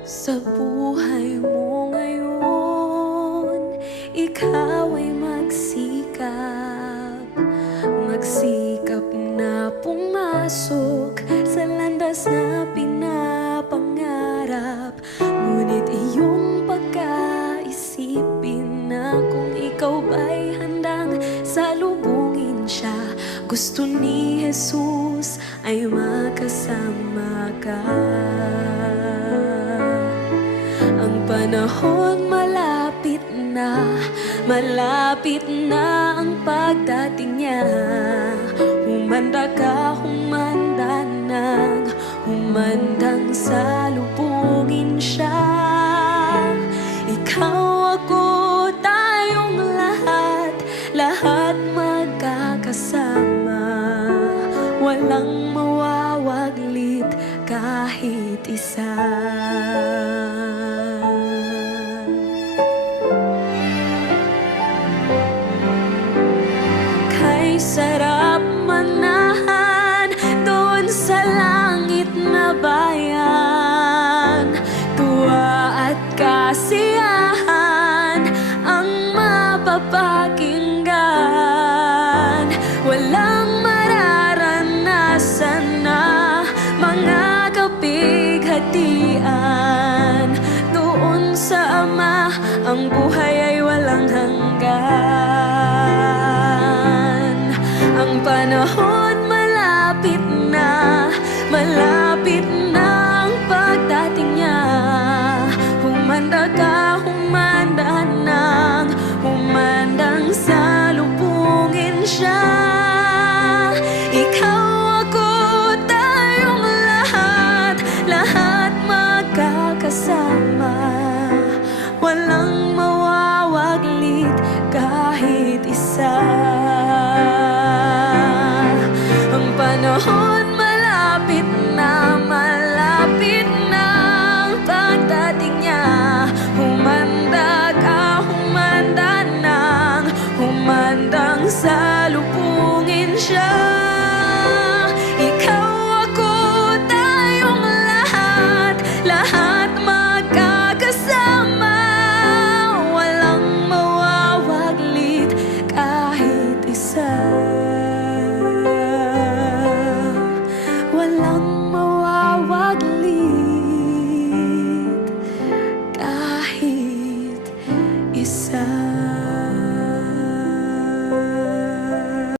Sa buhay mo ngayon, ikaw ay magsikap. Magsikap na pumasok sa landas na pinapangarap. Ngunit iyong pagkaisipin na kung ikaw ba'y handang salubungin siya. Gusto ni Jesus ay makasama ka. Ang panahon malapit na ang pagdating niya. Humanda ka, humanda nang, humandang salubungin siya. Ikaw, ako, tayong lahat magkakasama. Walang mawawaglit kahit isa. Sarap manahan doon sa langit na bayan. Tuwa at kasiyahan ang mapapakinggan. Walang mararanasan na mga kapighatian. Doon sa Ama ang buhay ay walang hanggan. Ang panahon malapit na ang pagdating niya. Humanda ka, humanda nang, humandang salubungin siya. Ikaw, ako, tayong lahat magkakasama. Walang